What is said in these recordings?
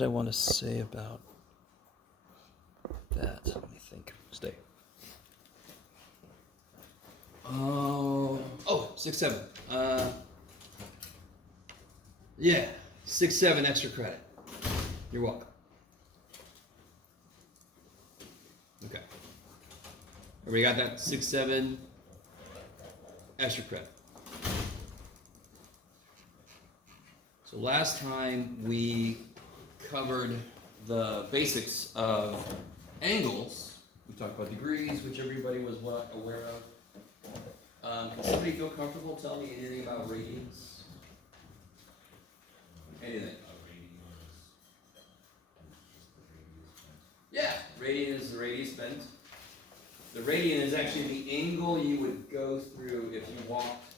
did I want to say about that? Let me think. Stay. Oh, 6, 7. Yeah, 6, 7 extra credit. You're welcome. Okay. Everybody got that? 6, 7 extra credit. So last time we covered the basics of angles. We talked about degrees, which everybody was aware of. Can somebody feel comfortable telling me anything about radians? Anything? Yeah, radian is the radius bent. The radian is actually the angle you would go through if you walked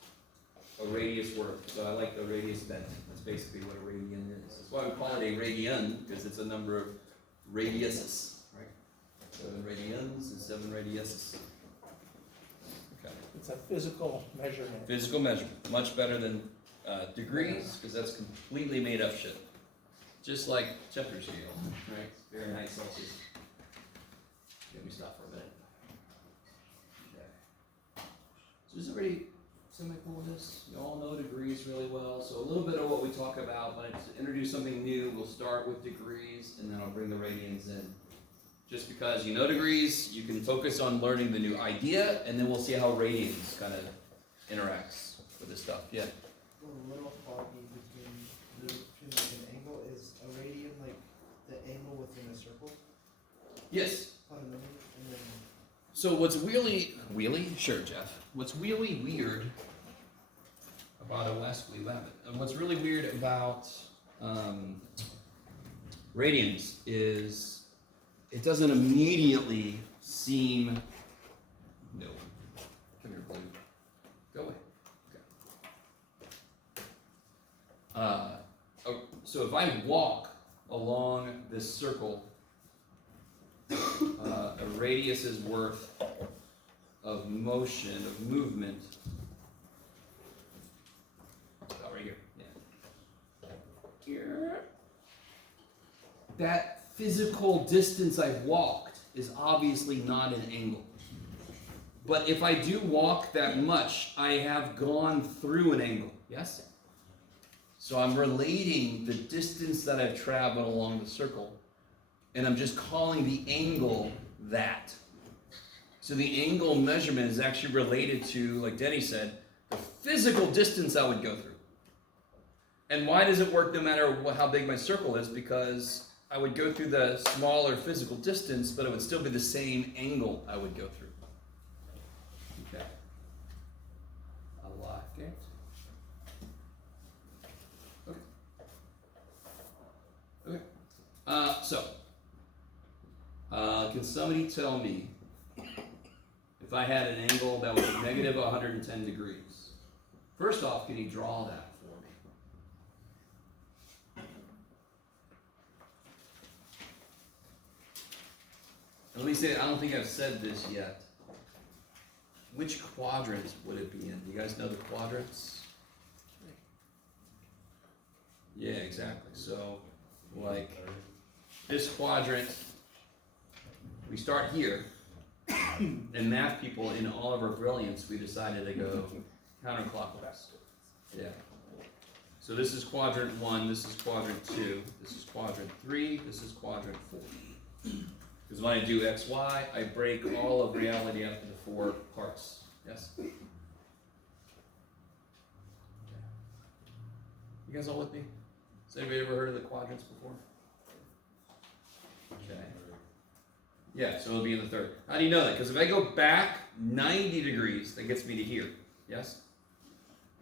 a radius worth. So I like the radius bent. That's basically what a radian is. That's why we call it a radian, because it's a number of radiuses, right? 7 radians and 7 radiuses. Okay. It's a physical measurement. Physical measurement. Much better than degrees, because that's completely made up shit. Just like temperature scale, right? Fahrenheit, Celsius. Let me stop for a minute. Okay. So is everybody semi-cool with this? You all know degrees really well. So a little bit of what we talk about when I introduce something new, we'll start with degrees, and then I'll bring the radians in. Just because you know degrees, you can focus on learning the new idea, and then we'll see how radians kind of interacts with this stuff. Yeah. A little foggy between like an angle. Is a radian like the angle within a circle? Yes. Fundamentally, and then So what's really sure, Jeff. What's really weird about what's really weird about radians is it doesn't immediately seem. No. Come here, Blue. Go away. Okay. So if I walk along this circle, a radius's worth of motion, of movement. Oh, right here. Yeah. Here. That physical distance I've walked is obviously not an angle. But if I do walk that much, I have gone through an angle. Yes? So I'm relating the distance that I've traveled along the circle, and I'm just calling the angle that. So the angle measurement is actually related to, like Denny said, the physical distance I would go through. And why does it work no matter how big my circle is? Because I would go through the smaller physical distance, but it would still be the same angle I would go through. Okay. I like it. Okay. Can somebody tell me if I had an angle that was negative 110 degrees? First off, can you draw that for me? Let me say, I don't think I've said this yet. Which quadrant would it be in? Do you guys know the quadrants? Yeah, exactly. So, like, this quadrant, we start here, and math people, in all of our brilliance, we decided to go counterclockwise. Yeah. So this is quadrant 1, this is quadrant 2, this is quadrant 3, this is quadrant 4. Because when I do x, y, I break all of reality up into 4 parts. Yes? You guys all with me? Has anybody ever heard of the quadrants before? Okay. Yeah, so it'll be in the third. How do you know that? Because if I go back 90 degrees, that gets me to here. Yes?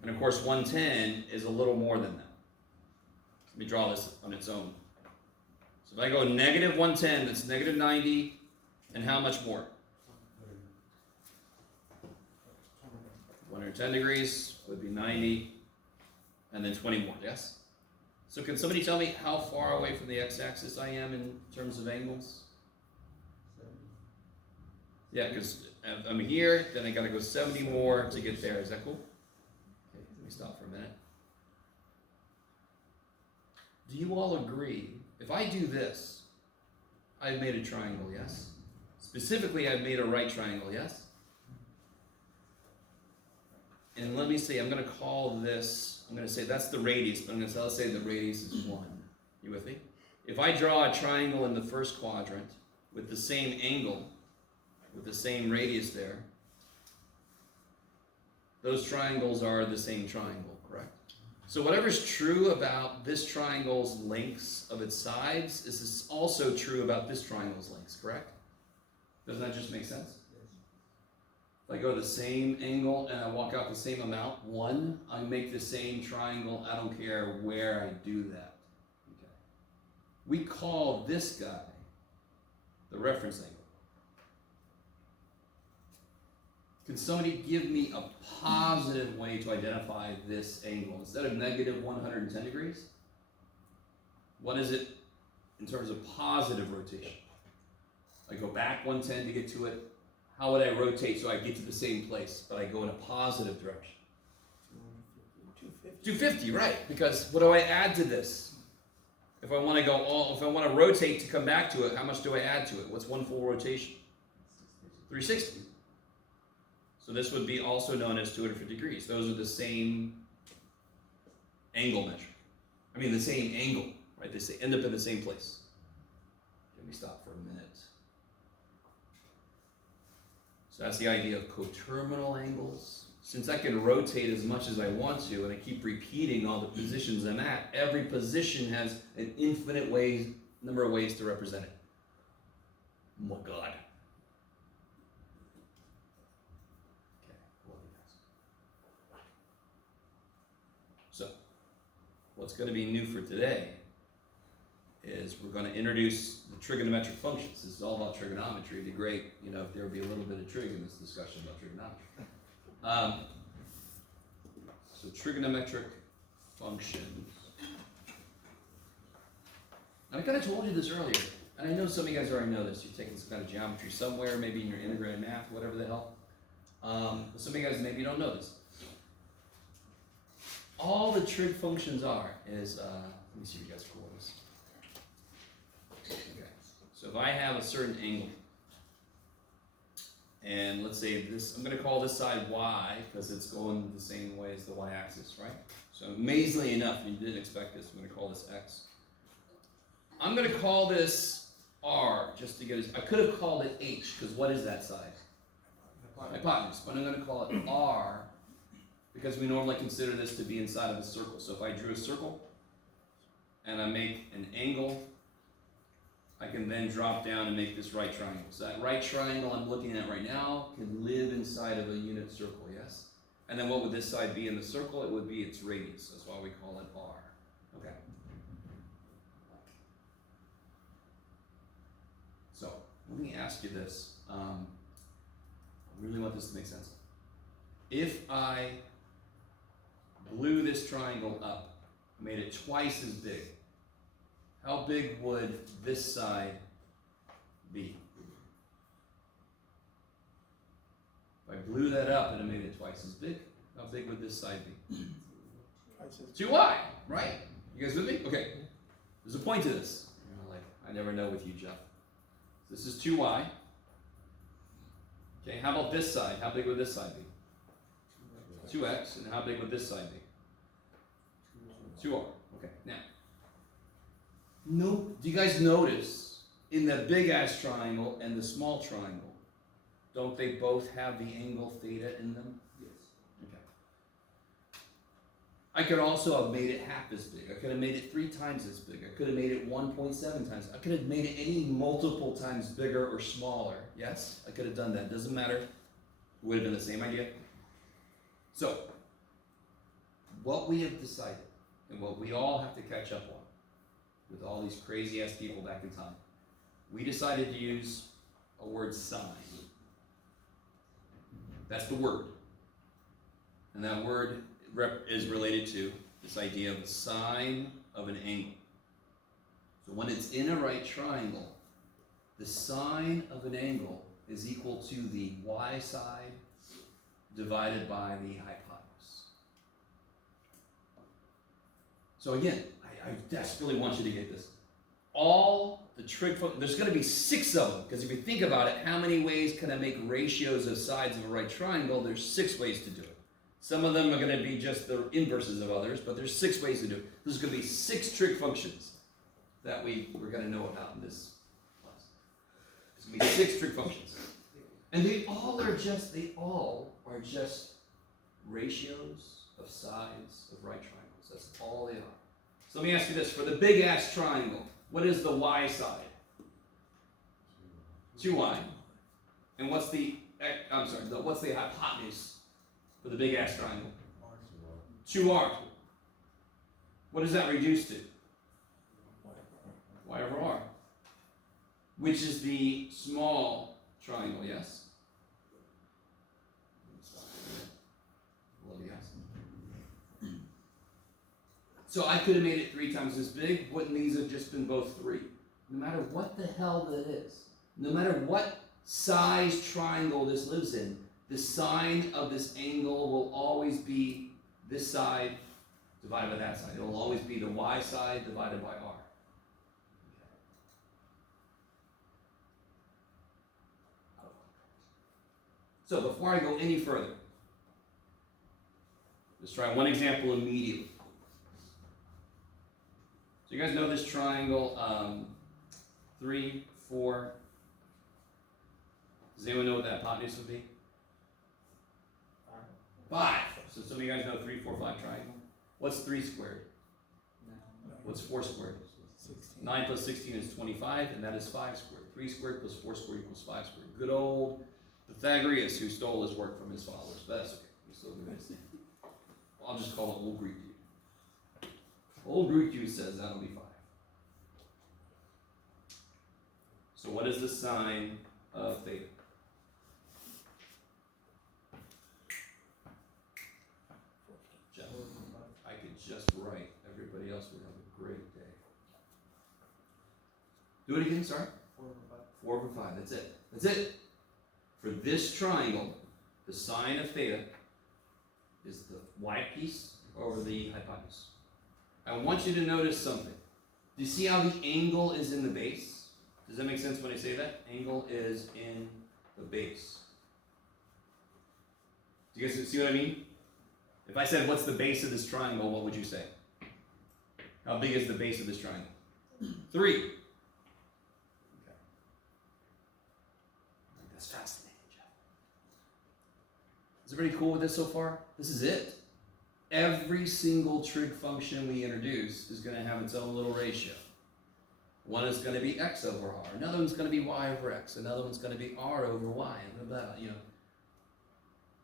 And of course, 110 is a little more than that. Let me draw this on its own. So if I go negative 110, that's negative 90, and how much more? 110 degrees would be 90, and then 20 more, yes? So can somebody tell me how far away from the x-axis I am in terms of angles? Yeah, because I'm here, then I gotta go 70 more to get there. Is that cool? Okay, let me stop for a minute. Do you all agree if I do this, I've made a triangle, yes? Specifically, I've made a right triangle, yes? And let me see, I'm going to call this, I'm going to say that's the radius, but I'm going to say, let's say the radius is 1. You with me? If I draw a triangle in the first quadrant with the same angle, with the same radius there, those triangles are the same triangle, correct? So whatever's true about this triangle's lengths of its sides is also true about this triangle's lengths, correct? Doesn't that just make sense? If I go the same angle and I walk out the same amount, 1, I make the same triangle, I don't care where I do that. Okay. We call this guy the reference angle. Can somebody give me a positive way to identify this angle? Instead of negative 110 degrees, what is it in terms of positive rotation? I go back 110 to get to it. How would I rotate so I get to the same place, but I go in a positive direction? 250, right? Because what do I add to this? If I want to rotate to come back to it, how much do I add to it? What's one full rotation? 360. So this would be also known as 250 degrees. Those are the same angle measure. I mean the same angle, right? They end up in the same place. Let me stop for a minute. So that's the idea of coterminal angles. Since I can rotate as much as I want to, and I keep repeating all the positions I'm at, every position has an infinite number of ways to represent it. Oh my God. So, what's going to be new for today is we're going to introduce the trigonometric functions. This is all about trigonometry. It'd be great, if there would be a little bit of trig in this discussion about trigonometry. So trigonometric functions. And I kind of told you this earlier, and I know some of you guys already know this. You're taking some kind of geometry somewhere, maybe in your integrated math, whatever the hell. But some of you guys maybe don't know this. All the trig functions are is, let me see if you guys are cool with this. Okay, so if I have a certain angle, and let's say this, I'm going to call this side y because it's going the same way as the y-axis, right? So amazingly enough, you didn't expect this, I'm going to call this x. I'm going to call this r just to get it. I could have called it h because what is that side? Hypotenuse. But I'm going to call it r because we normally consider this to be inside of a circle. So if I drew a circle and I make an angle, I can then drop down and make this right triangle. So that right triangle I'm looking at right now can live inside of a unit circle, yes? And then what would this side be in the circle? It would be its radius. That's why we call it r. Okay. So let me ask you this. I really want this to make sense. If I blew this triangle up, made it twice as big, how big would this side be? If I blew that up and I made it twice as big, how big would this side be? 2y, right? You guys with me? Okay. There's a point to this. I never know with you, Jeff. This is 2y. Okay, how about this side? How big would this side be? 2x. And how big would this side be? 2r. Okay, now. No, do you guys notice in the big ass triangle and the small triangle, don't they both have the angle theta in them? Yes. Okay. I could also have made it half as big. I could have made it 3 times as big. I could have made it 1.7 times. I could have made it any multiple times bigger or smaller. Yes, I could have done that. Doesn't matter. It would have been the same idea. So, what we have decided, and what we all have to catch up on, with all these crazy ass people back in time, we decided to use a word sine. That's the word. And that word is related to this idea of the sine of an angle. So when it's in a right triangle, the sine of an angle is equal to the y side divided by the hypotenuse. So again, I desperately want you to get this. all the trig functions, there's going to be 6 of them, because if you think about it, how many ways can I make ratios of sides of a right triangle? There's 6 ways to do it. Some of them are going to be just the inverses of others, but there's 6 ways to do it. There's going to be 6 trig functions that we're going to know about in this class. There's going to be 6 trig functions. And they all are just ratios of sides of right triangles. That's all they are. So let me ask you this. For the big ass triangle, what is the y side? 2y. And what's the hypotenuse for the big ass triangle? 2r. What does that reduce to? Y over r. Which is the small triangle, yes? Love you guys. So I could have made it 3 times as big. Wouldn't these have just been both 3? No matter what the hell that is, no matter what size triangle this lives in, the sine of this angle will always be this side divided by that side. It will always be the y side divided by r. So before I go any further, let's try one example immediately. So you guys know this triangle, 3, 4. Does anyone know what that hypotenuse would be? 5. So some of you guys know 3, 4, 5 triangle. What's 3 squared? What's 4 squared? 9 plus 16 is 25, and that is 5 squared. 3 squared plus 4 squared equals 5 squared. Good old Pythagoras, who stole his work from his followers, but that's okay. He's still good. I'll just call it old Greek dude. Old Greek dude says that'll be 5. So what is the sine of theta? Jeff, I could just write. Everybody else would have a great day. Do it again, sorry? 4 over 5, that's it. That's it. For this triangle, the sine of theta is the y piece over the hypotenuse. I want you to notice something. Do you see how the angle is in the base? Does that make sense when I say that? Angle is in the base. Do you guys see what I mean? If I said, what's the base of this triangle, what would you say? How big is the base of this triangle? 3. Okay. That's fascinating. Is everybody cool with this so far? This is it. Every single trig function we introduce is going to have its own little ratio. One is going to be x over r. Another one's going to be y over x. Another one's going to be r over y. And blah, blah,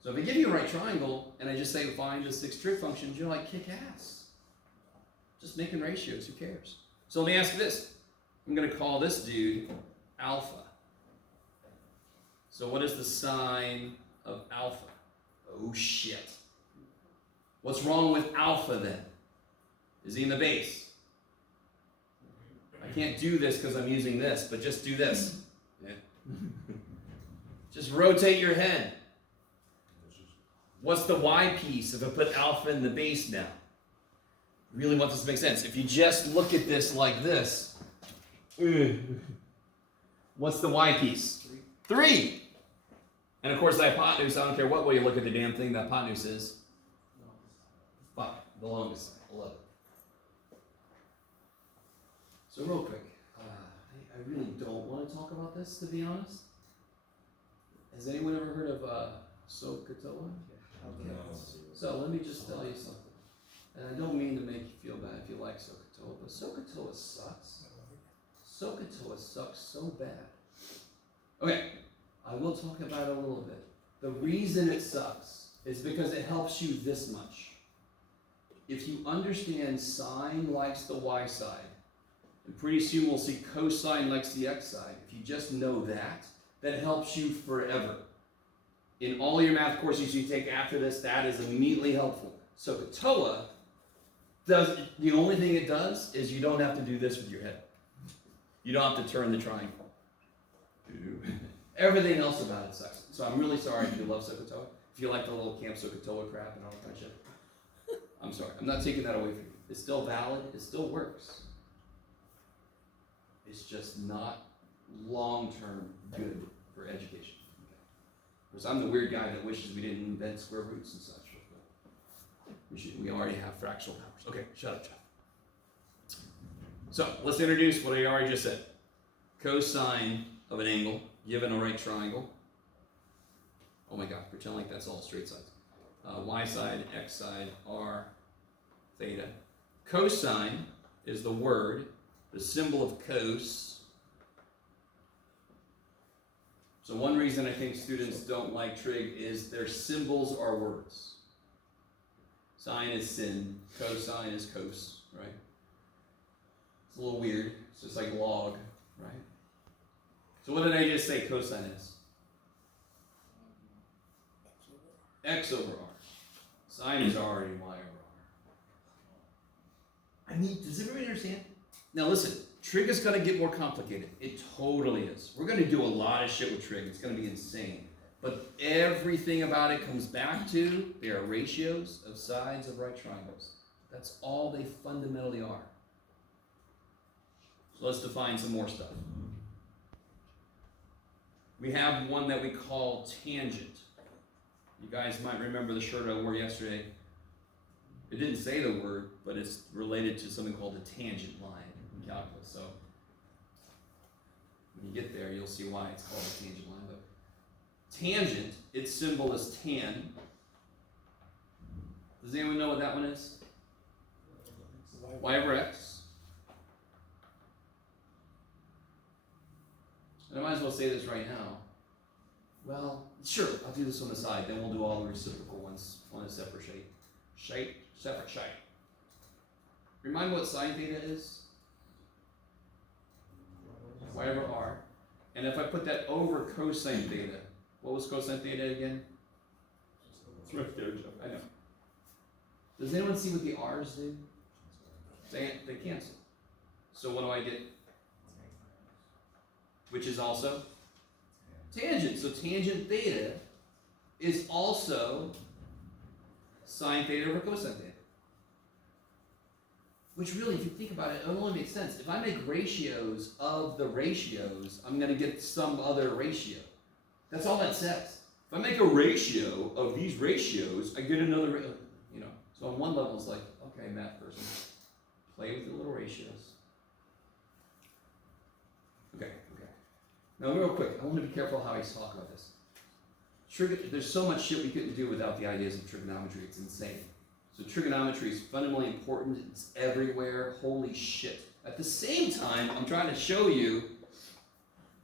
So if I give you a right triangle and I just say find the 6 trig functions, you're like, kick ass. Just making ratios. Who cares? So let me ask you this. I'm going to call this dude alpha. So what is the sine of alpha? Oh shit. What's wrong with alpha then? Is he in the base? I can't do this because I'm using this, but just do this. Yeah. Just rotate your head. What's the y piece if I put alpha in the base now? Really want this to make sense. If you just look at this like this, what's the y piece? 3. And of course the hypotenuse, I don't care what way you look at the damn thing, the hypotenuse is 5, the longest side, 11. So real quick, I really don't want to talk about this, to be honest. Has anyone ever heard of SOHCAHTOA? Okay. So let me just tell you something. And I don't mean to make you feel bad if you like SOHCAHTOA, but SOHCAHTOA sucks. SOHCAHTOA sucks so bad. Okay, I will talk about it a little bit. The reason it sucks is because it helps you this much. If you understand sine likes the y side, and pretty soon we'll see cosine likes the x side, if you just know that, that helps you forever. In all your math courses you take after this, that is immediately helpful. SOHCAHTOA does, the only thing it does is you don't have to do this with your head. You don't have to turn the triangle. Everything else about it sucks. So I'm really sorry if you love SOHCAHTOA. If you like the little Camp SOHCAHTOA crap and all that kind of shit. I'm sorry. I'm not taking that away from you. It's still valid. It still works. It's just not long-term good for education. Okay. Because I'm the weird guy that wishes we didn't invent square roots and such. We already have fractional powers. Okay, shut up, Jeff. So let's introduce what I already just said. Cosine of an angle given a right triangle. Oh my God, pretend like that's all straight sides. Y side, X side, R, theta. Cosine is the word, the symbol of cos. So one reason I think students don't like trig is their symbols are words. Sine is sin, cosine is cos, right? It's a little weird. It's just like log, right? So what did I just say cosine is? X over R. Sine is already y over R. I mean, does everybody understand? Now listen, trig is going to get more complicated. It totally is. We're going to do a lot of shit with trig. It's going to be insane. But everything about it comes back to they are ratios of sides of right triangles. That's all they fundamentally are. So let's define some more stuff. We have one that we call tangent. You guys might remember the shirt I wore yesterday. It didn't say the word, but it's related to something called a tangent line in calculus. So when you get there, you'll see why it's called a tangent line. But tangent, its symbol is tan. Does anyone know what that one is? Y over X. And I might as well say this right now. Well, sure, I'll do this on the side, then we'll do all the reciprocal ones on a separate shape. Separate shape. Remind me what sine theta is? Y over R. And if I put that over cosine theta, what was cosine theta again? It's right there, Jeff. I know. Does anyone see what the R's do? They cancel. So what do I get? Which is also tangent. So tangent theta is also sine theta over cosine theta. Which really, if you think about it, it only makes sense. If I make ratios of the ratios, I'm going to get some other ratio. That's all that says. If I make a ratio of these ratios, I get another ratio. You know, so on one level, it's like, okay, math person, play with the little ratios. Okay. Now, real quick, I want to be careful how I talk about this. There's so much shit we couldn't do without the ideas of trigonometry. It's insane. So trigonometry is fundamentally important. It's everywhere. Holy shit. At the same time, I'm trying to show you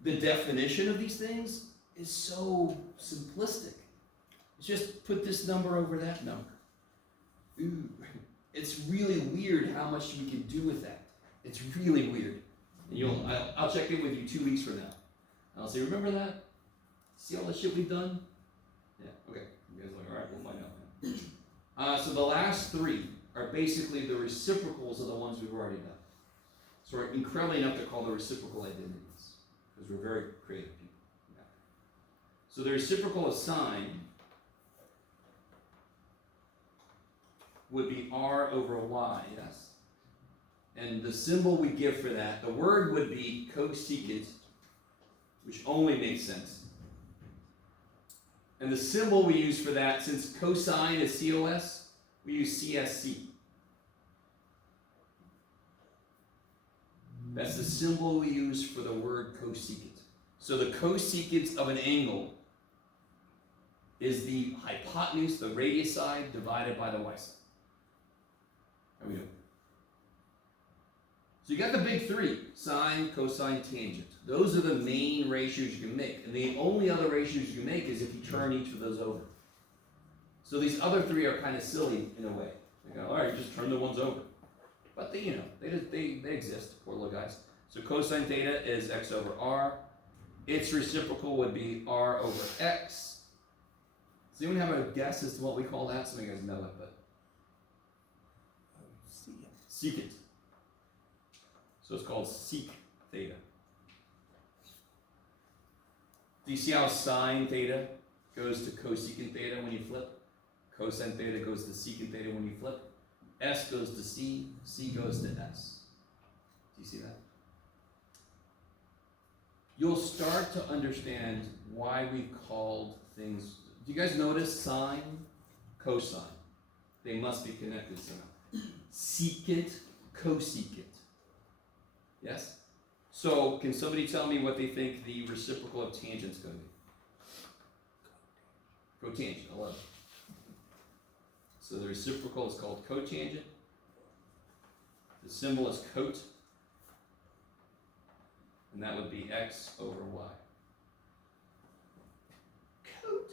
the definition of these things is so simplistic. It's just put this number over that number. Ooh. It's really weird how much we can do with that. It's really weird. And I'll check in with you 2 weeks from now. I'll say, remember that? See all the shit we've done? Yeah, okay. You guys are like, all right, we'll find out. So the last three are basically the reciprocals of the ones we've already done. So we're incredibly enough to call the reciprocal identities, because we're very creative people. Yeah. So the reciprocal of sine would be r over y, yes? And the symbol we give for that, the word would be cosecant, which only makes sense. And the symbol we use for that, since cosine is COS, we use CSC. That's the symbol we use for the word cosecant. So the cosecant of an angle is the hypotenuse, the radius side, divided by the y side. How we doing? So you got the big three, sine, cosine, tangent. Those are the main ratios you can make. And the only other ratios you can make is if you turn each of those over. So these other three are kind of silly in a way. You go, all right, just turn the ones over. But they exist, poor little guys. So cosine theta is x over r. Its reciprocal would be r over x. Does anyone have a guess as to what we call that? Some of you guys know it, but secant. So it's called sec theta. Do you see how sine theta goes to cosecant theta when you flip? Cosine theta goes to secant theta when you flip. S goes to C, C goes to S. Do you see that? you'll start to understand why we called things. Do you guys notice sine, cosine? They must be connected somehow. Secant, cosecant. Yes? So, can somebody tell me what they think the reciprocal of tangent is going to be? Cotangent, I love it. So the reciprocal is called cotangent. The symbol is cot. And that would be x over y. Cot.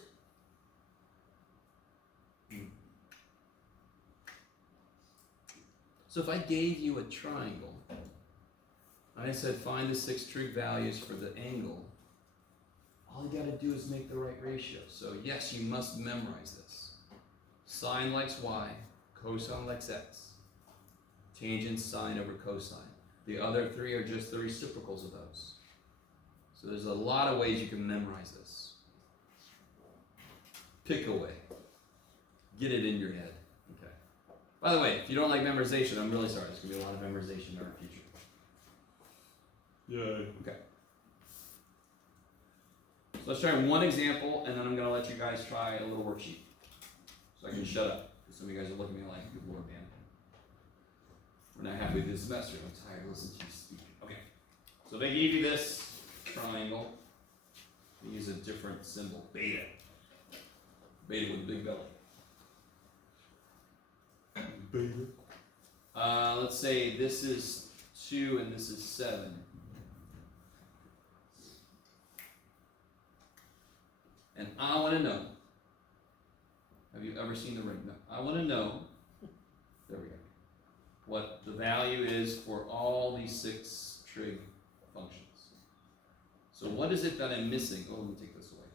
So if I gave you a triangle, and I said find the 6 trig values for the angle, all you gotta do is make the right ratio. So yes, you must memorize this. Sine likes y, cosine likes x. Tangent sine over cosine. The other 3 are just the reciprocals of those. So there's a lot of ways you can memorize this. Pick a way. Get it in your head. Okay. By the way, if you don't like memorization, I'm really sorry. There's going to be a lot of memorization in our future. Yay. Okay. So let's try one example, and then I'm going to let you guys try a little worksheet. So I can shut up. Because some of you guys are looking at me like, good Lord, man. We're not halfway through the semester. I'm tired of listening to you speak. Okay. So they gave you this triangle. We use a different symbol, beta. Beta with a big belly. Beta. Let's say this is 2 and this is 7. And I want to know. Have you ever seen the ring? No. I want to know. There we go. What the value is for all these 6 trig functions. So what is it that I'm missing? Oh, let me take this away.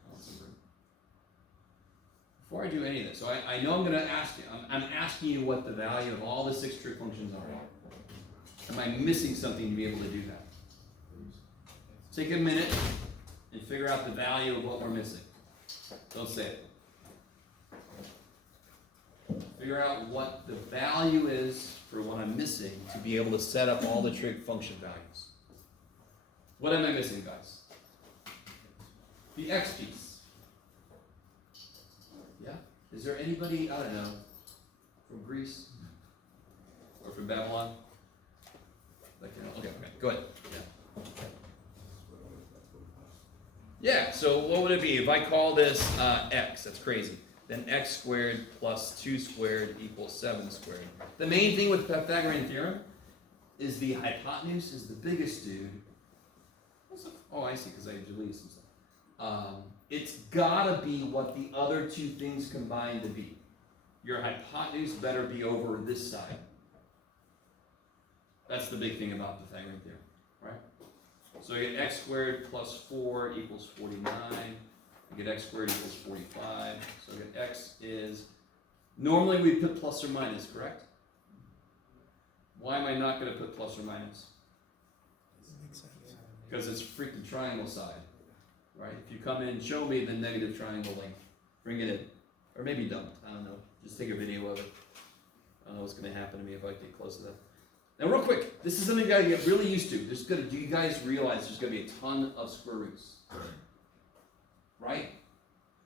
Before I do any of this, so I know I'm going to ask you. I'm asking you what the value of all the 6 trig functions are. Am I missing something to be able to do that? Take a minute and figure out the value of what we're missing. Don't say it. Figure out what the value is for what I'm missing to be able to set up all the trig function values. What am I missing, guys? The x piece. Yeah? Is there anybody, I don't know, from Greece? Or from Babylon? Like, okay, go ahead. Yeah, so what would it be? If I call this x, that's crazy. Then x squared plus 2 squared equals 7 squared. The main thing with Pythagorean theorem is the hypotenuse is the biggest dude. Oh, I see, because I deleted some stuff. It's gotta be what the other 2 things combine to be. Your hypotenuse better be over this side. That's the big thing about Pythagorean theorem, right? So I get x squared plus 4 equals 49. I get x squared equals 45. So I get x is, normally we put plus or minus, correct? Why am I not going to put plus or minus? Because it's freaking triangle side, right? If you come in and show me the negative triangle length, bring it in. Or maybe don't, I don't know. Just take a video of it. I don't know what's going to happen to me if I get close to that. Now real quick, this is something you gotta get really used to. Do you guys realize there's gonna be a ton of square roots? Right?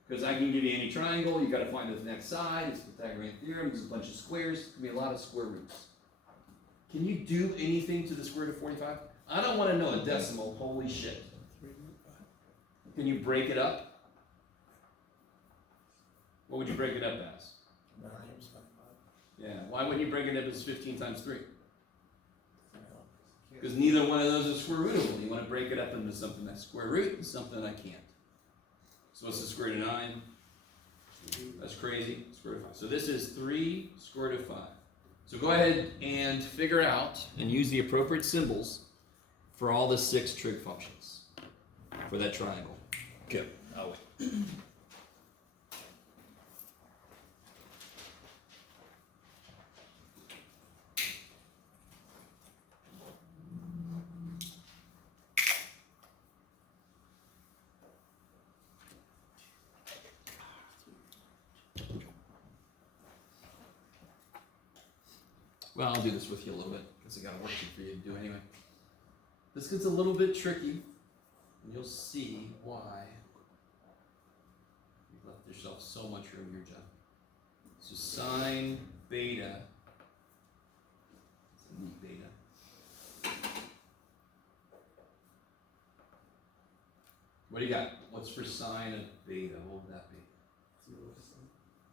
Because I can give you any triangle, you gotta find the next side, it's Pythagorean theorem, there's a bunch of squares, there's gonna be a lot of square roots. Can you do anything to the square root of 45? I don't want to know a decimal, holy shit. Can you break it up? What would you break it up as? 9. Yeah, why wouldn't you break it up as 15 times 3? Because neither one of those is square rootable. You want to break it up into something that's square root and something I can't. So what's the square root of 9? That's crazy. Square root of 5. So this is 3 square root of 5. So go ahead and figure out and use the appropriate symbols for all the 6 trig functions for that triangle. Okay. Oh, wait. Well, I'll do this with you a little bit because I got a worksheet for you to do anyway. This gets a little bit tricky. And you'll see why you've left yourself so much room here, John. So sine beta, it's a neat beta. What do you got? What's for sine of beta? What would that be?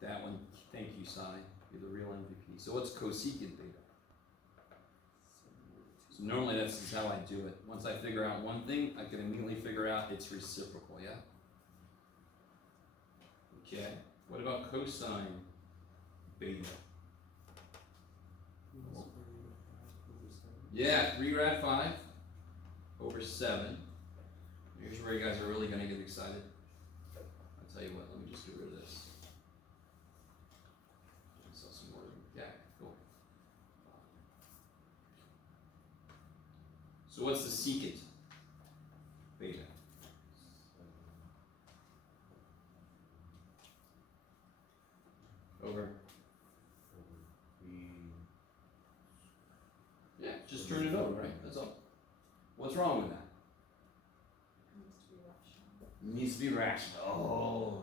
That one. Thank you, sine. You're the real MVP. So what's cosecant beta? So normally this is how I do it. Once I figure out one thing, I can immediately figure out its reciprocal, yeah? Okay. What about cosine beta? Yeah, 3 rad 5 over 7. Here's where you guys are really going to get excited. I'll tell you what, let me just get rid of this. So some more. Yeah, cool. So what's the secant beta? Over. Yeah, just turn it over, right? That's all. What's wrong with that? It needs to be rational. Oh.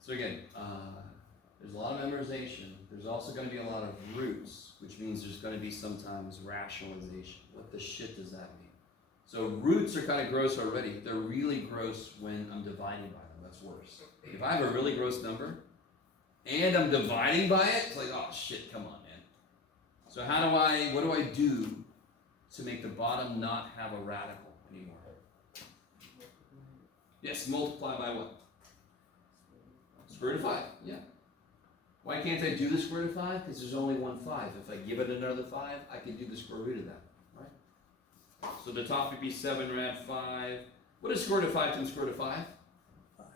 So again, there's a lot of memorization. There's also going to be a lot of roots, which means there's going to be sometimes rationalization. What the shit does that mean? So roots are kind of gross already. They're really gross when I'm dividing by them. That's worse. If I have a really gross number and I'm dividing by it, it's like, oh shit, come on, man. So what do I do to make the bottom not have a radical anymore? Yes, multiply by what? Square root of 5, yeah. Why can't I do the square root of 5? Because there's only one 5. If I give it another 5, I can do the square root of that, right? So the top would be 7 rad 5. What is square root of 5 times square root of 5? 5.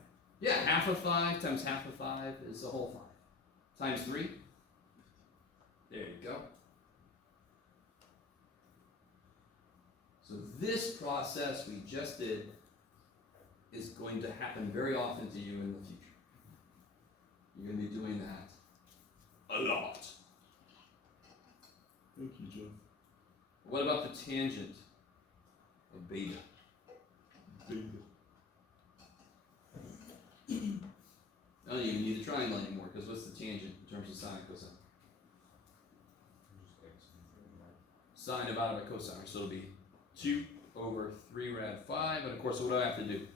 Yeah, half of 5 times half of 5 is the whole 5. Times 3? There you go. So this process we just did is going to happen very often to you in the future. You're going to be doing that a lot. Thank you, Jeff. What about the tangent of beta? Beta. I don't even need the triangle anymore, because what's the tangent in terms of sine and cosine? Sine divided by cosine, so it'll be 2 over 3 rad 5, and of course, what do I have to do?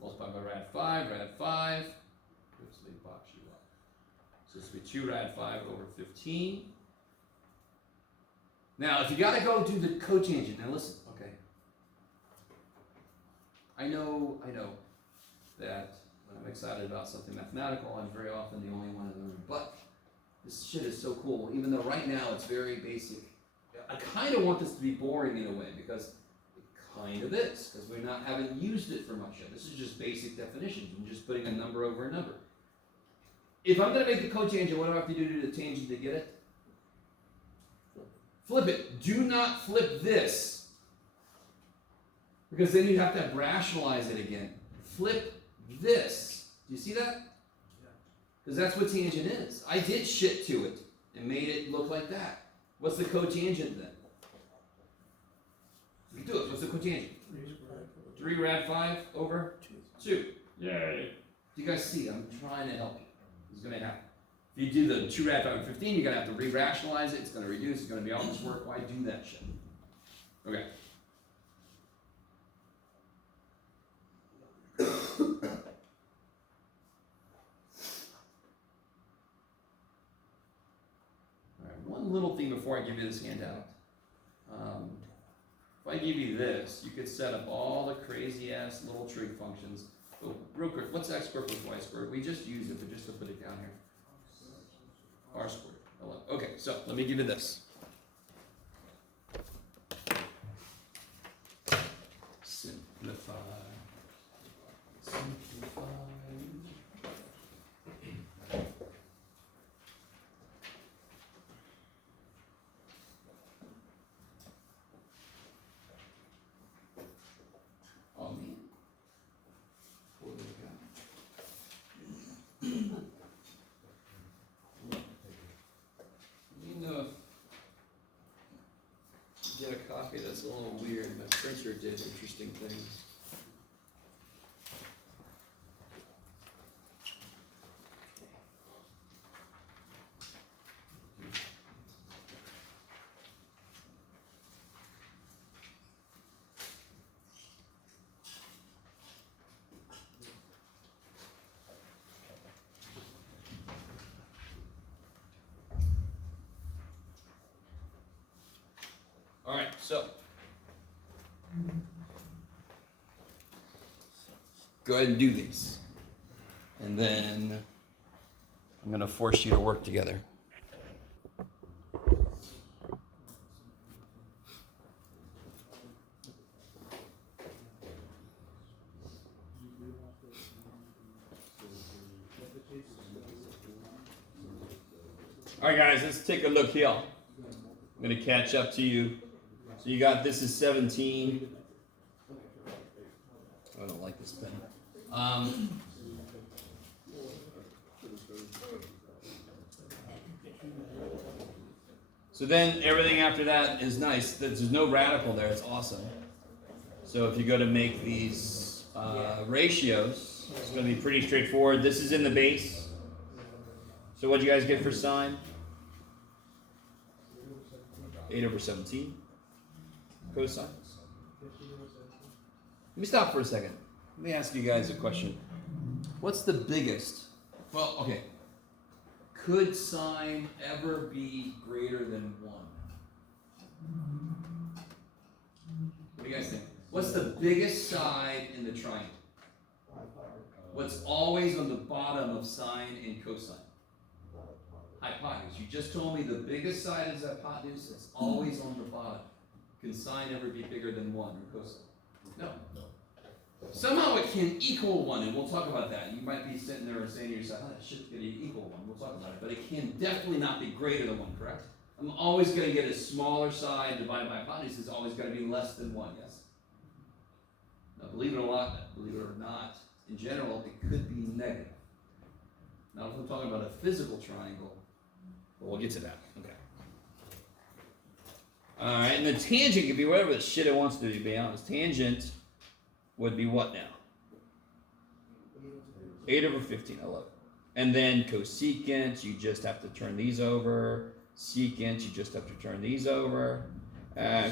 Multiply by rad 5, rad 5. Oops, let me box you up. So this will be 2 rad 5 over 15. Now, if you gotta go do the cotangent, now listen, okay. I know that when I'm excited about something mathematical, I'm very often the only one in the room. But this shit is so cool, even though right now it's very basic. I kind of want this to be boring in a way, because it kind of is, because we haven't used it for much yet. This is just basic definitions. I'm just putting a number over a number. If I'm going to make the cotangent, what do I have to do to the tangent to get it? Flip it. Do not flip this, because then you have to rationalize it again. Flip this. Do you see that? Because that's what tangent is. I did shit to it and made it look like that. What's the cotangent then? You can do it. What's the cotangent? 3 rad 5 over 2. Yay. Do you guys see? I'm trying to help you. It's going to happen. If you do the 2 rad 5 over 15, you're going to have to re-rationalize it. It's going to reduce. It's going to be all this work. Why do that shit? Okay. One little thing before I give you this handout. If I give you this, you could set up all the crazy ass little trig functions. Oh, real quick, what's x squared plus y squared? We just use it, but just to put it down here. R squared. Okay, so let me give you this. Simplify. Simplify. copy that's a little weird. My printer did interesting things. All right, so go ahead and do these. And then I'm going to force you to work together. All right, guys, let's take a look here. I'm going to catch up to you. So you got, this is 17. I don't like this pen. So then everything after that is nice. There's no radical there. It's awesome. So if you go to make these ratios, it's going to be pretty straightforward. This is in the base. So what do you guys get for sine? 8 over 17. Cosine. Let me stop for a second. Let me ask you guys a question. What's the biggest? Well, okay. Could sine ever be greater than 1? What do you guys think? What's the biggest side in the triangle? What's always on the bottom of sine and cosine? Hypotenuse. You just told me the biggest side is hypotenuse. It's always on the bottom. Can sine ever be bigger than 1 or cosine? No. Somehow it can equal 1, and we'll talk about that. You might be sitting there saying to yourself, oh, that should get equal 1. We'll talk about it. But it can definitely not be greater than 1, correct? I'm always going to get a smaller side divided by hypotenuse. Is always going to be less than 1, yes? Now, believe it or not, in general, it could be negative. Now, if we're talking about a physical triangle, well, we'll get to that. Okay. All right, and the tangent can be whatever the shit it wants to be honest. Tangent would be what now? 8 over 15, I love it. And then cosecant, you just have to turn these over. Secant, you just have to turn these over. Okay.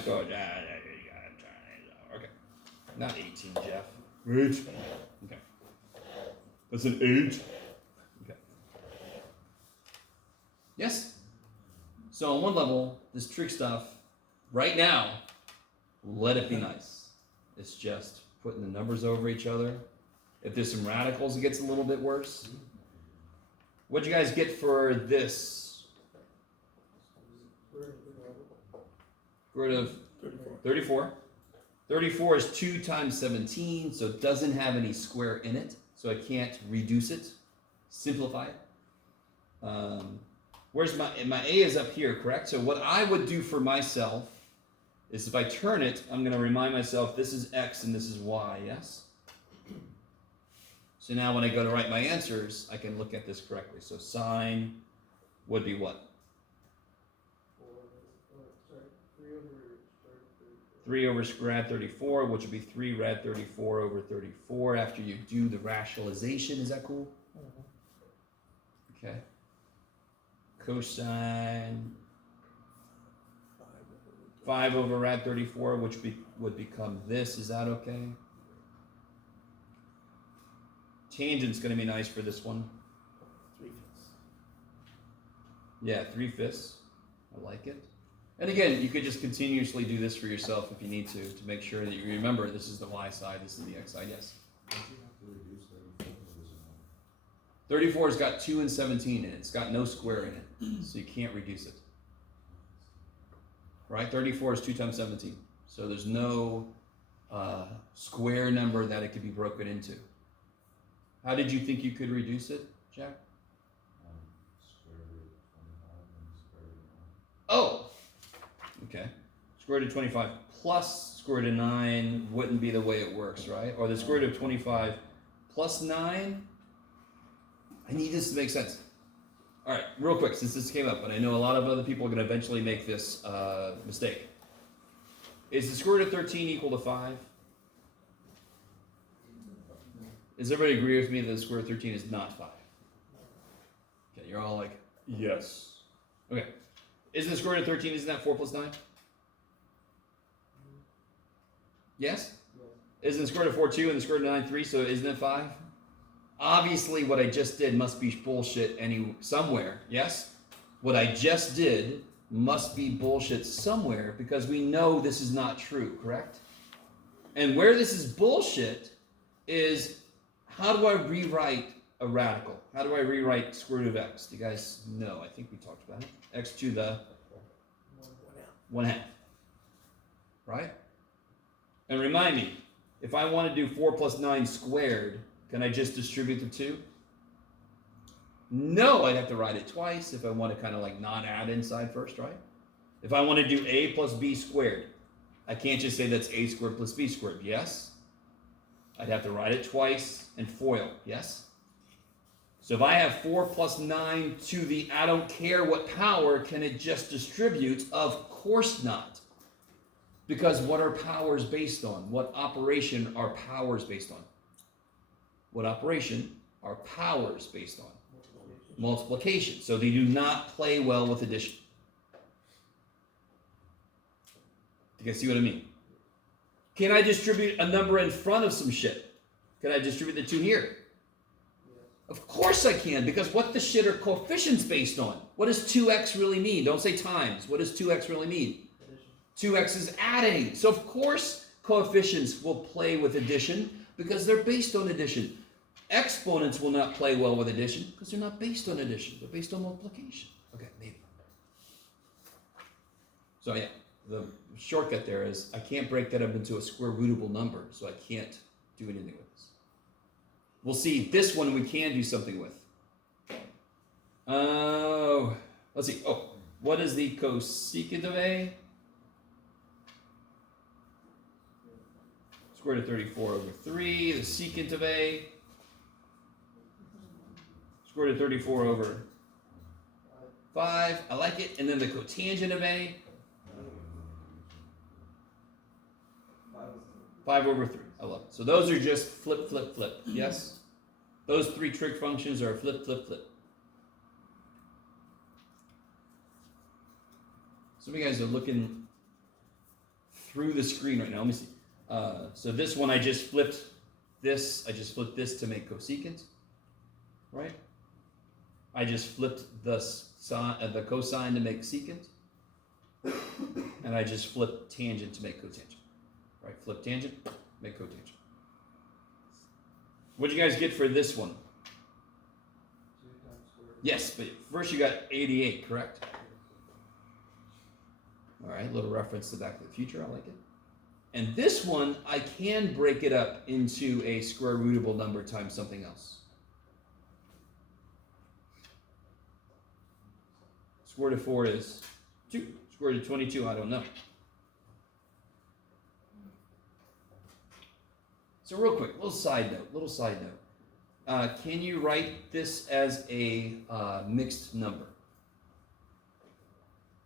Not 18, Jeff. 8. Okay. That's an 8. Okay. Yes? So on one level, this trig stuff, right now, let it be nice. It's just putting the numbers over each other. If there's some radicals, it gets a little bit worse. What'd you guys get for this? Square root of 34. 34 is 2 times 17, so it doesn't have any square in it, so I can't reduce it, simplify it. Where's my A is up here, correct? So what I would do for myself is if I turn it, I'm going to remind myself this is X and this is Y, yes? So now when I go to write my answers, I can look at this correctly. So sine would be what? 3 over rad 34, which would be 3 rad 34 over 34 after you do the rationalization. Is that cool? Okay. Cosine 5 over rad 34, which would become this. Is that okay? Tangent's going to be nice for this one. 3/5. Yeah, 3/5. I like it. And again, you could just continuously do this for yourself if you need to make sure that you remember this is the y side, this is the x side, yes. 34's got 2 and 17 in it. It's got no square in it, so you can't reduce it. Right? 34 is 2 times 17. So there's no square number that it could be broken into. How did you think you could reduce it, Jack? Oh! Okay. Square root of 25 plus square root of 9 wouldn't be the way it works, right? Or the square root of 25 plus 9? I need this to make sense. All right, real quick, since this came up, and I know a lot of other people are going to eventually make this mistake. Is the square root of 13 equal to 5? Does everybody agree with me that the square root of 13 is not 5? Okay, you're all like, yes. Okay. Isn't the square root of 13, isn't that 4 plus 9? Yes? Isn't the square root of 4 2 and the square root of 9 3, so isn't it 5? Obviously, what I just did must be bullshit somewhere, yes? What I just did must be bullshit somewhere because we know this is not true, correct? And where this is bullshit is, how do I rewrite a radical? How do I rewrite square root of x? Do you guys know? I think we talked about it. X to the 1/2. Right? And remind me, if I want to do 4 plus 9 squared, can I just distribute the 2? No, I'd have to write it twice if I want to kind of like not add inside first, right? If I want to do a plus b squared, I can't just say that's a squared plus b squared, yes? I'd have to write it twice and FOIL, yes? So if I have 4 plus 9 to the I don't care what power, can it just distribute? Of course not. Because what are powers based on? What operation are powers based on? What operation are powers based on? Multiplication. So they do not play well with addition. Do you guys see what I mean? Can I distribute a number in front of some shit? Can I distribute the 2 here? Of course I can, because what the shit are coefficients based on? What does 2x really mean? Don't say times. What does 2x really mean? 2x is adding. So of course coefficients will play with addition because they're based on addition. Exponents will not play well with addition because they're not based on addition. They're based on multiplication. Okay, maybe. So yeah, the shortcut there is I can't break that up into a square rootable number, so I can't do anything with this. We'll see this one we can do something with. Let's see. Oh, what is the cosecant of A? Square root of 34 over 3. The secant of A. Square root of 34 over 5. I like it. And then the cotangent of A. 5 over 3. I love it. So those are just flip, flip, flip. Yes? Those 3 trig functions are flip, flip, flip. Some of you guys are looking through the screen right now. Let me see. So this one I just flipped this. I just flipped this to make cosecant. Right? I just flipped the cosine to make secant. And I just flipped tangent to make cotangent. Right? Flip tangent, make cotangent. What'd you guys get for this one? 2 times square root. Yes, but first you got 88, correct? All right, little reference to Back to the Future. I like it. And this one, I can break it up into a square rootable number times something else. Square root of 4 is 2. Square root of 22, I don't know. So real quick, little side note. Can you write this as a mixed number?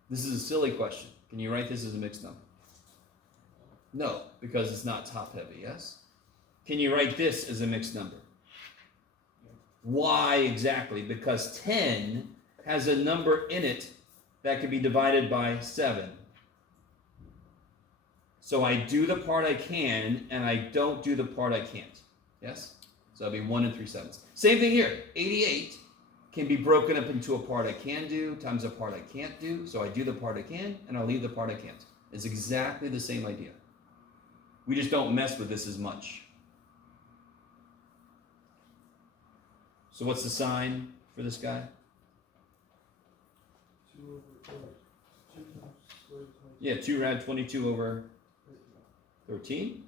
This is a silly question. Can you write this as a mixed number? No, because it's not top heavy, yes? Can you write this as a mixed number? Why exactly? Because 10 has a number in it that can be divided by 7. So I do the part I can, and I don't do the part I can't. Yes? So that'll be 1 3/7. Same thing here. 88 can be broken up into a part I can do times a part I can't do. So I do the part I can, and I'll leave the part I can't. It's exactly the same idea. We just don't mess with this as much. So what's the sign for this guy? 2 over 4. 2 times square root of 22. Yeah, 2 rad 22 over 13.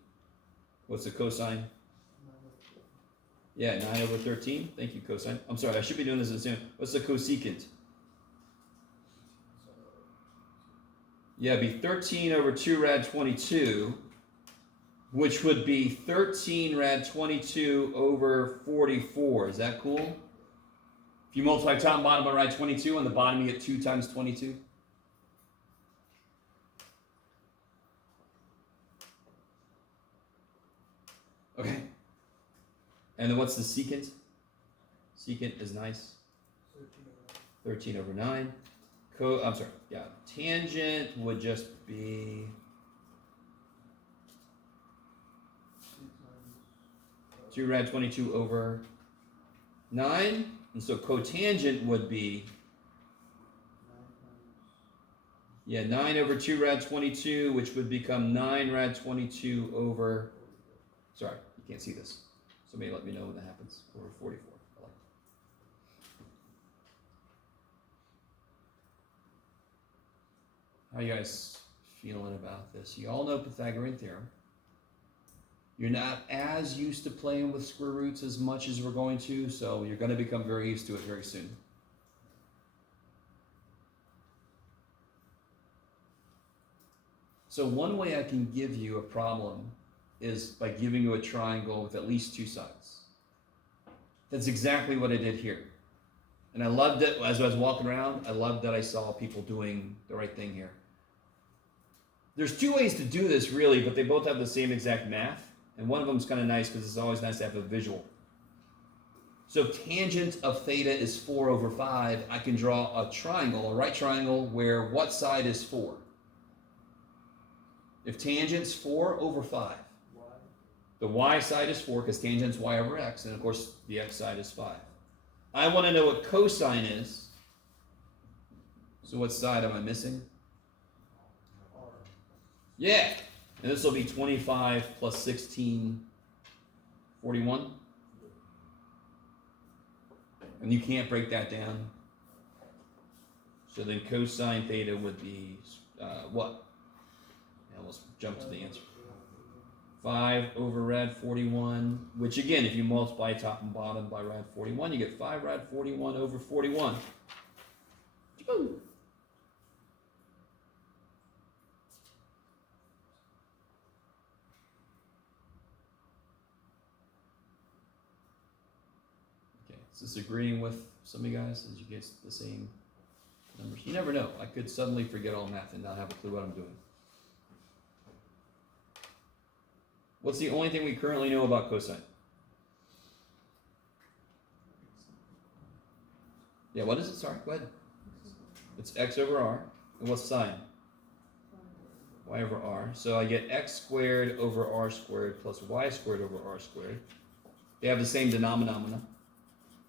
What's the cosine? 9 over 13. Yeah, 9 over 13. Thank you, cosine. I'm sorry, I should be doing this in the same. What's the cosecant? Yeah, it'd be 13 over 2 rad 22, which would be 13 rad 22 over 44. Is that cool? If you multiply top and bottom by rad 22, on the bottom you get 2 times 22. Okay. And then what's the secant? Secant is nice. 13 over 9. I'm sorry, yeah. Tangent would just be 2 rad 22 over 9. And so cotangent would be, 9 over 2 rad 22, which would become 9 rad 22 over, sorry, you can't see this. Somebody let me know when that happens, over 44. I like it. How you guys feeling about this? You all know Pythagorean theorem. You're not as used to playing with square roots as much as we're going to, so you're going to become very used to it very soon. So one way I can give you a problem is by giving you a triangle with at least 2 sides. That's exactly what I did here. And I loved it as I was walking around. I loved that I saw people doing the right thing here. There's 2 ways to do this really, but they both have the same exact math. And one of them is kind of nice because it's always nice to have a visual. So if tangent of theta is 4 over 5, I can draw a triangle, a right triangle, where what side is 4? If tangent's 4 over 5, the y side is 4 because tangent's y over x, and of course the x side is 5. I want to know what cosine is. So what side am I missing? Yeah, and this will be 25 plus 16, 41. And you can't break that down. So then cosine theta would be what? Now let's jump to the answer. 5 over rad 41, which again, if you multiply top and bottom by rad 41, you get 5 rad 41 over 41. Boom. Okay, is this agreeing with some of you guys? Did you get the same numbers? You never know. I could suddenly forget all math and not have a clue what I'm doing. What's the only thing we currently know about cosine? Yeah, what is it? Sorry, go ahead. It's x over r. And what's sine? Y over r. So I get x squared over r squared plus y squared over r squared. They have the same denominator.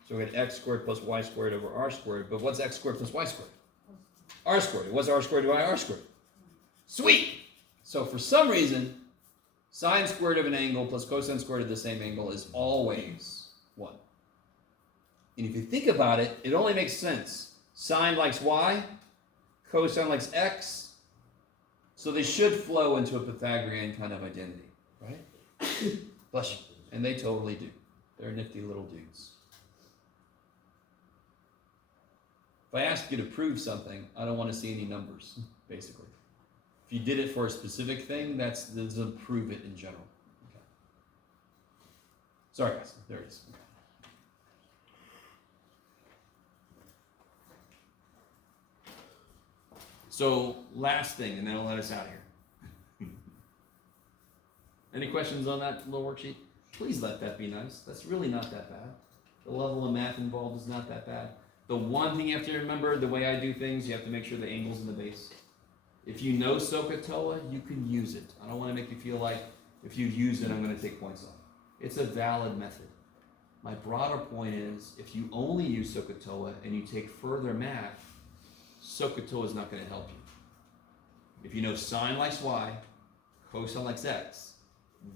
So we get x squared plus y squared over r squared. But what's x squared plus y squared? R squared. What's r squared divided by r squared? Sweet! So for some reason, sine squared of an angle plus cosine squared of the same angle is always 1. And if you think about it, it only makes sense. Sine likes y, cosine likes x, so they should flow into a Pythagorean kind of identity, right? Bless you. And they totally do. They're nifty little dudes. If I ask you to prove something, I don't want to see any numbers, basically. If you did it for a specific thing, that doesn't prove it in general. Okay. Sorry, guys. There it is. Okay. So, last thing, and then I'll let us out here. Any questions on that little worksheet? Please let that be nice. That's really not that bad. The level of math involved is not that bad. The one thing you have to remember, the way I do things, you have to make sure the angle's in the base. If you know SOHCAHTOA, you can use it. I don't want to make you feel like if you use it, I'm going to take points off. It's a valid method. My broader point is, if you only use SOHCAHTOA and you take further math, SOHCAHTOA is not going to help you. If you know sine likes y, cosine likes x,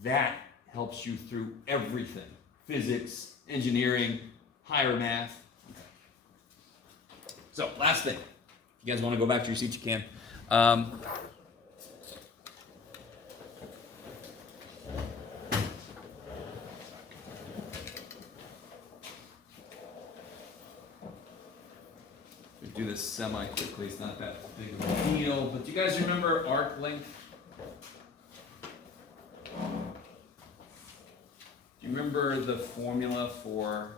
that helps you through everything. Physics, engineering, higher math. Okay. So, last thing. If you guys want to go back to your seats, you can. We do this semi-quickly, it's not that big of a deal, but do you guys remember arc length? Do you remember the formula for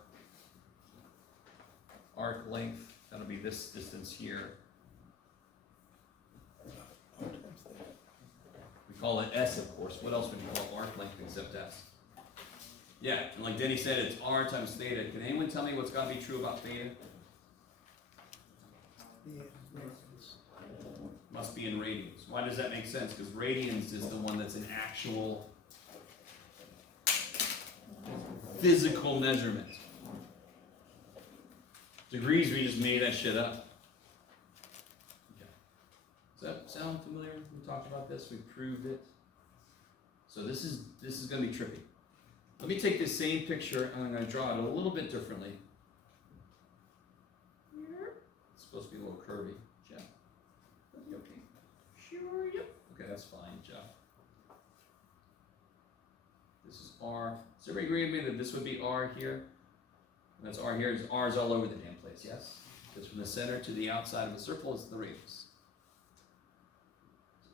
arc length? That'll be this distance here. We call it S, of course. What else would you call arc length except S? Yeah, and like Denny said, it's r times theta. Can anyone tell me what's got to be true about theta? Must be in radians. Why does that make sense? Because radians is the one that's an actual physical measurement. Degrees, we just made that shit up. Okay. Does that sound familiar? We talked about this, we proved it. So this is going to be trippy. Let me take this same picture and I'm going to draw it a little bit differently. It's supposed to be a little curvy. Jeff. Okay. Sure, yep. Okay, that's fine, Jeff. This is R. Does everybody agree with me that this would be R here? And that's R here. R is all over the damn place, yes? Because from the center to the outside of the circle is the radius.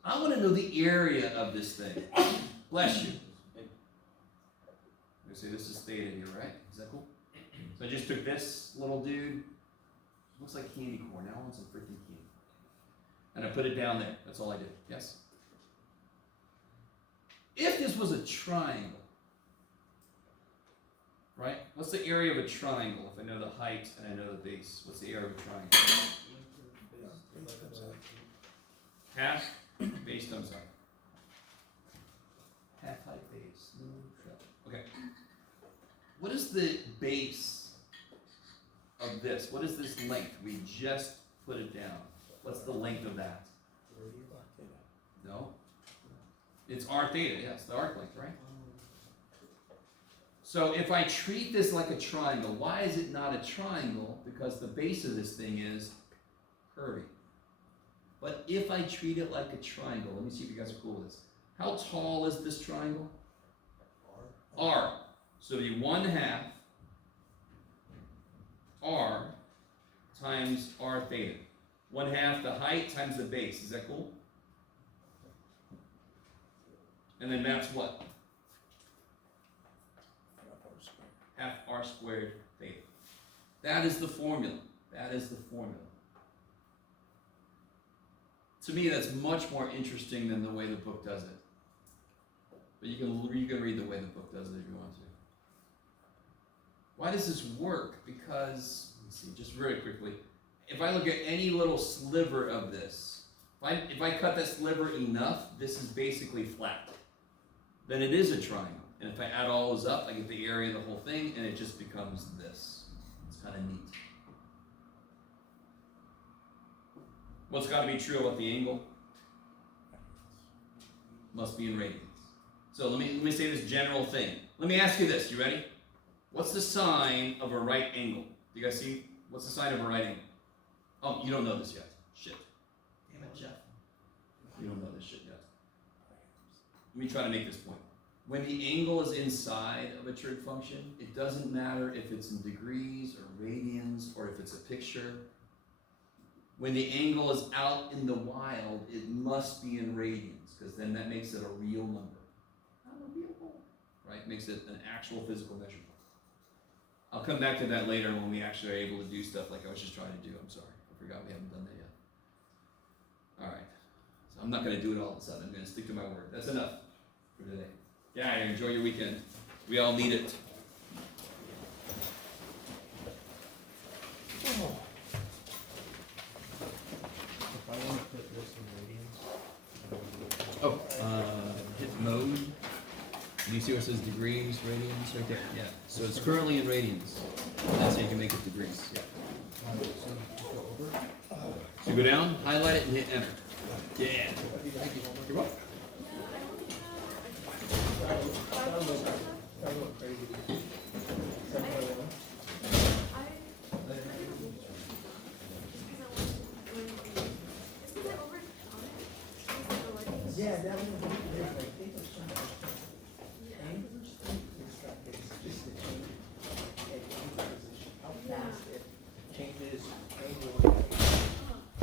I want to know the area of this thing. Bless you. We say this is theta here, right? Is that cool? So I just took this little dude. Looks like candy corn. Now I want some freaking candy. And I put it down there. That's all I did. Yes? If this was a triangle, right? What's the area of a triangle? If I know the height and I know the base, what's the area of a triangle? Half base times height. Half height base. No trouble. Okay. What is the base of this? What is this length? We just put it down. What's the length of that? No? It's r theta, yes, the arc length, right? So if I treat this like a triangle, why is it not a triangle? Because the base of this thing is curvy. But if I treat it like a triangle, let me see if you guys are cool with this. How tall is this triangle? R. So it'd be 1/2 R times r theta. 1/2 the height times the base. Is that cool? And then that's what? Half r squared theta. That is the formula. That is the formula. To me, that's much more interesting than the way the book does it. But you can read the way the book does it if you want to. Why does this work? Because, let's see, just very quickly, if I look at any little sliver of this, if I cut that sliver enough, this is basically flat. Then it is a triangle. And if I add all those up, I get the area of the whole thing, and it just becomes this. It's kind of neat. What's got to be true about the angle? Must be in radians. So let me say this general thing. Let me ask you this. You ready? What's the sign of a right angle? Do you guys see? What's the sign of a right angle? Oh, you don't know this yet. Shit. Damn it, Jeff. You don't know this shit yet. Let me try to make this point. When the angle is inside of a trig function, it doesn't matter if it's in degrees or radians or if it's a picture. When the angle is out in the wild, it must be in radians, because then that makes it a real number. Not a real number, right? Makes it an actual physical measurement. I'll come back to that later when we actually are able to do stuff like I was just trying to do. I'm sorry. I forgot we haven't done that yet. All right. So I'm not going to do it all of a sudden. I'm going to stick to my word. That's enough for today. Yeah, enjoy your weekend. We all need it. If I want to put this in radians, Oh, hit mode. Do you see where it says degrees, radians right there? Yeah. So it's currently in radians. That's how you can make it degrees. Yeah. So go down, highlight it, and hit enter. Yeah. You're welcome. yeah, that one.